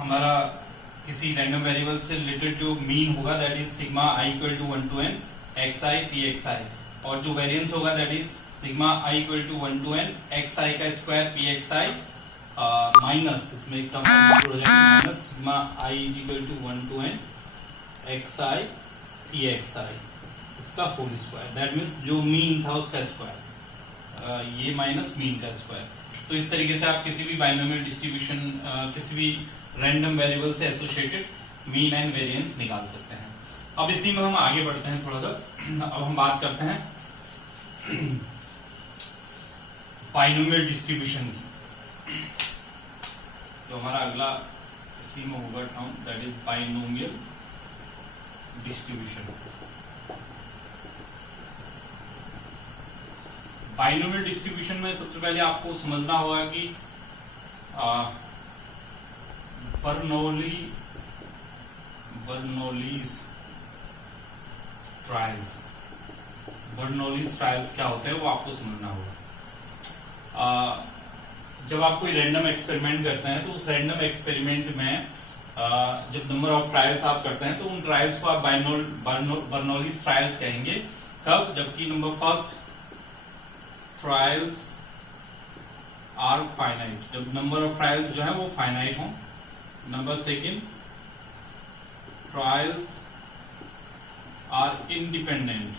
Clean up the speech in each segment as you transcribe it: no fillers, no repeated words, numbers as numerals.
हमारा किसी random variable से रिलेटेड जो मीन होगा that is sigma i equal to 1 to n xi pxi, और जो वेरिएंस होगा that is sigma i equal to 1 to n xi का स्क्वायर pxi माइनस, इसमें एक टर्म हो जाएगी minus sigma i equal to 1 to n xi pxi इसका whole square, that means जो मीन था उसका स्क्वायर, ये माइनस मीन का स्क्वायर। तो इस तरीके से आप किसी भी बाइनोमियल डिस्ट्रीब्यूशन किसी भी रैंडम वेरिएबल से एसोसिएटेड मीन एंड वेरिएंस निकाल सकते हैं। अब इसी में हम आगे बढ़ते हैं थोड़ा सा। अब हम बात करते हैं बाइनोमियल डिस्ट्रीब्यूशन की। तो हमारा अगला इसी में होगा term that is binomial distribution. Binomial distribution में सबसे पहले आपको समझना होगा कि बर्नौलीज ट्रायल्स क्या होते हैं वो आपको समझना होगा। जब आप कोई रैंडम एक्सपेरिमेंट करते हैं तो उस रैंडम एक्सपेरिमेंट में जब नंबर ऑफ ट्रायल्स आप करते हैं तो उन ट्रायल्स को आप बर्नौलीज ट्रायल्स कहेंगे। कब? जबकि number first trials are finite, जब नंबर ऑफ ट्रायल्स जो है वो फाइनाइट हो। Number second trials are independent,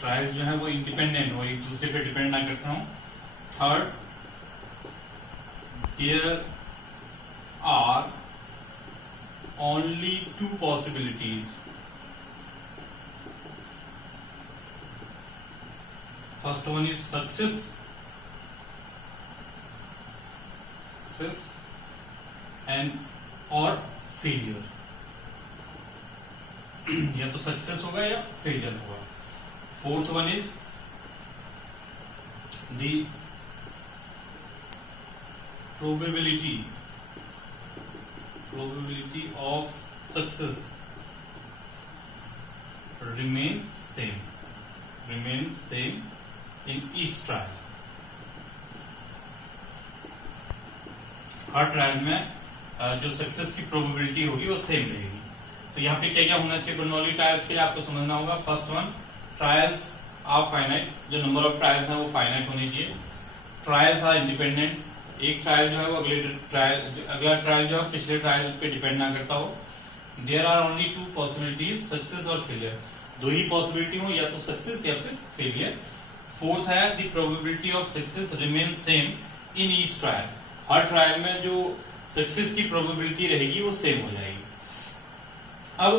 trials जो है वो इंडिपेंडेंट हो, एक दूसरे पे डिपेंड ना करता हो। Third there are only two possibilities, first one is success and or failure, या तो सक्सेस होगा या फेलियर होगा। Fourth one is the probability of success remains same in each trial। Her trial में जो सक्सेस की प्रोबेबिलिटी होगी वो सेम रहेगी। तो यहाँ पे क्या क्या होना चाहिए बर्नौली ट्रायल्स के लिए आपको समझना होगा। First one trials are finite, जो नंबर ऑफ ट्रायल्स हैं वो फाइनाइट होनी चाहिए। ट्रायल्स आर इंडिपेंडेंट, एक ट्रायल जो है वो अगला ट्रायल जो है पिछले ट्रायल पे डिपेंड ना करता हो। There are only two possibilities, success और फेलियर, दो ही पॉसिबिलिटी हो, या तो सक्सेस या फिर फेलियर। फोर्थ है the probability of success remain same in each trial, हर ट्रायल में जो सक्सेस की प्रोबेबिलिटी रहेगी वो सेम हो जाएगी। अब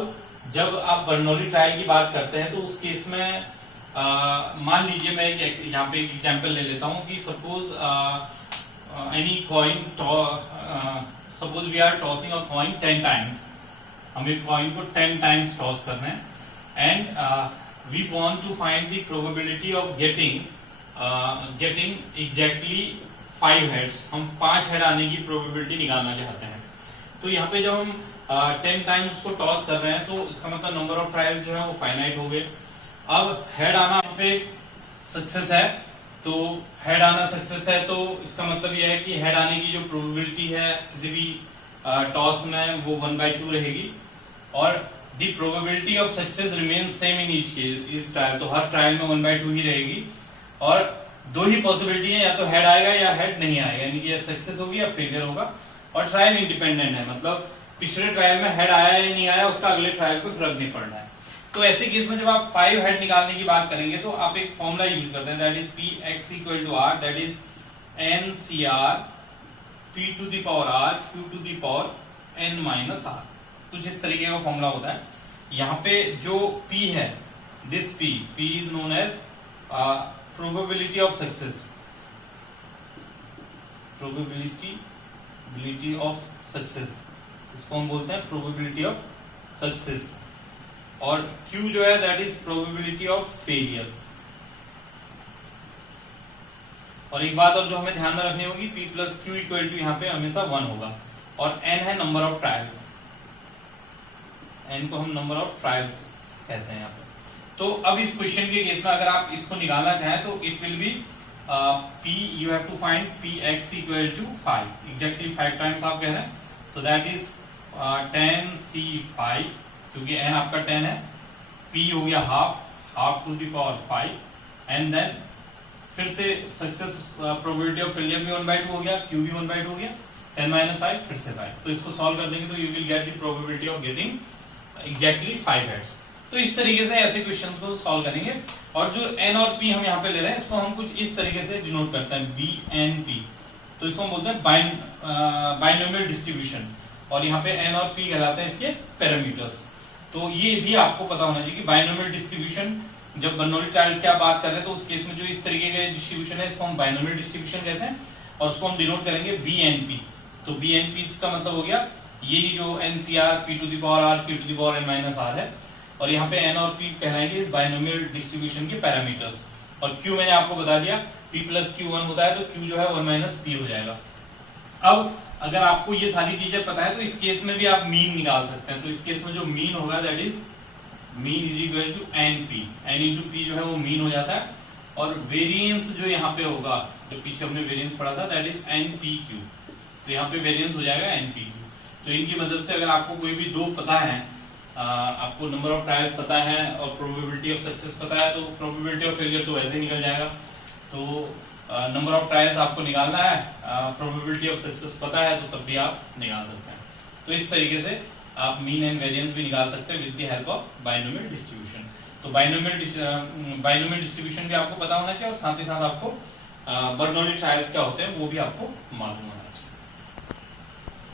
जब आप बर्नौली ट्रायल की बात करते हैं तो उस केस में मान लीजिए मैं यहाँ पे एक एग्जांपल ले लेता हूँ कि suppose any coin, suppose we are tossing a coin 10 times, हमें कॉइन को 10 टाइम्स टॉस करना है and we want to find the probability of getting exactly 5 heads, हम 5 हेड आने की प्रोबेबिलिटी निकालना चाहते हैं। तो यहाँ पे जब हम 10 टाइम्स उसको टॉस कर रहे हैं तो इसका मतलब नंबर ऑफ ट्रायल्स जो है वो फाइनाइट हो गए। अब हेड आना यहाँ पे सक्सेस है, तो हेड आना सक्सेस है तो इसका मतलब यह है कि हेड आने की जो प्रोबेबिलिटी है किसी भी टॉस में वो 1/2 रहेगी, और the probability of success remain same in each case, इस ट्रायल, तो हर ट्रायल में 1/2 ही रहेगी। और दो ही पॉसिबिलिटी है, या तो हेड आएगा या हेड नहीं आएगा, यानी कि या सक्सेस होगी या फेलियर होगा। और ट्रायल इंडिपेंडेंट है, मतलब पिछले ट्रायल में हेड आया या नहीं आया उसका अगले ट्रायल को फर्क नहीं पड़ना है। तो ऐसे केस में जब आप 5 हेड निकालने की बात करेंगे तो आप एक फॉर्मूला यूज करते हैं that is px equal to r, that is ncr p to the power r q to the power n minus r। कुछ इस तरीके का फॉर्मूला होता है। यहाँ पे जो p है, this p is known as probability of success, probability of success, इसको हम बोलते हैं प्रोबेबिलिटी ऑफ सक्सेस। और q जो है that is probability of failure. और एक बात और जो हमें ध्यान में रखनी होगी, p plus q equal to यहाँ पे हमेशा 1 होगा, और n है नंबर ऑफ ट्रायल्स, n को हम नंबर ऑफ ट्रायल्स कहते हैं यहाँ पे। तो अब इस क्वेश्चन के केस में अगर आप इसको निकालना चाहें तो it will be P you have to find Px equal to 5, exactly 5 times आप कह रहे हैं, तो that is 10C5, क्योंकि n आपका 10 है, P हो गया half to the power 5, and then फिर से सक्सेस प्रोबेबिलिटी ऑफ फेलियर भी 1/2 हो गया, Q भी 1/2 हो गया, 10 - 5 फिर से 5, तो इसको सॉल्व कर देंगे तो you will get the probability of getting exactly 5 heads. तो इस तरीके से ऐसे क्वेश्चन को सॉल्व करेंगे। और जो n और p हम यहाँ पे ले रहे हैं, इसको हम कुछ इस तरीके से डिनोट करते हैं, BNP, तो इसको हम बोलते हैं बाइनोमियल डिस्ट्रीब्यूशन, और यहाँ पे n और p कहलाते हैं इसके पैरामीटर्स। तो ये भी आपको पता होना चाहिए कि बाइनोमियल डिस्ट्रीब्यूशन, जब बर्नौली ट्रायल्स की आप बात कर रहे हैं तो उस केस में जो इस तरीके का डिस्ट्रीब्यूशन है, इसको हम बाइनोमियल डिस्ट्रीब्यूशन कहते हैं, और उसको हम डिनोट करेंगे BNP। तो BNP का मतलब हो गया ये जो NCR P to the power R Q to the power n minus R है, और यहाँ पे n और p कहलाएंगे इस बाइनोमियल डिस्ट्रीब्यूशन के पैरामीटर्स। और q मैंने आपको बता दिया p प्लस q1 होता है, तो q जो है 1 माइनस p हो जाएगा। अब अगर आपको ये सारी चीजें पता है तो इस केस में भी आप मीन निकाल सकते हैं। तो इस केस में जो मीन होगा that is mean is equal to NP, n into p जो है वो मीन हो जाता है, और वेरिएंस जो यहाँ पे होगा, जो पीछे हमने वेरिएंस पढ़ा था दैट इज NPQ, तो यहाँ पे वेरिएंस हो जाएगा NPQ। तो इनकी मदद से अगर आपको कोई भी दो पता है, आपको नंबर ऑफ ट्रायल्स पता है और प्रोबेबिलिटी ऑफ सक्सेस पता है, तो प्रोबेबिलिटी ऑफ फेलियर तो वैसे ही निकल जाएगा। तो नंबर ऑफ ट्रायल्स आपको निकालना है, प्रोबेबिलिटी ऑफ सक्सेस पता है, तो तब भी आप निकाल सकते हैं। तो इस तरीके से आप मीन एंड वेरिएंस भी निकाल सकते हैं with the help of binomial distribution. तो बाइनोमियल डिस्ट्रीब्यूशन भी आपको पता होना चाहिए, और साथ ही साथ आपको बर्नौली ट्रायल्स क्या होते हैं वो भी आपको मालूम होना चाहिए।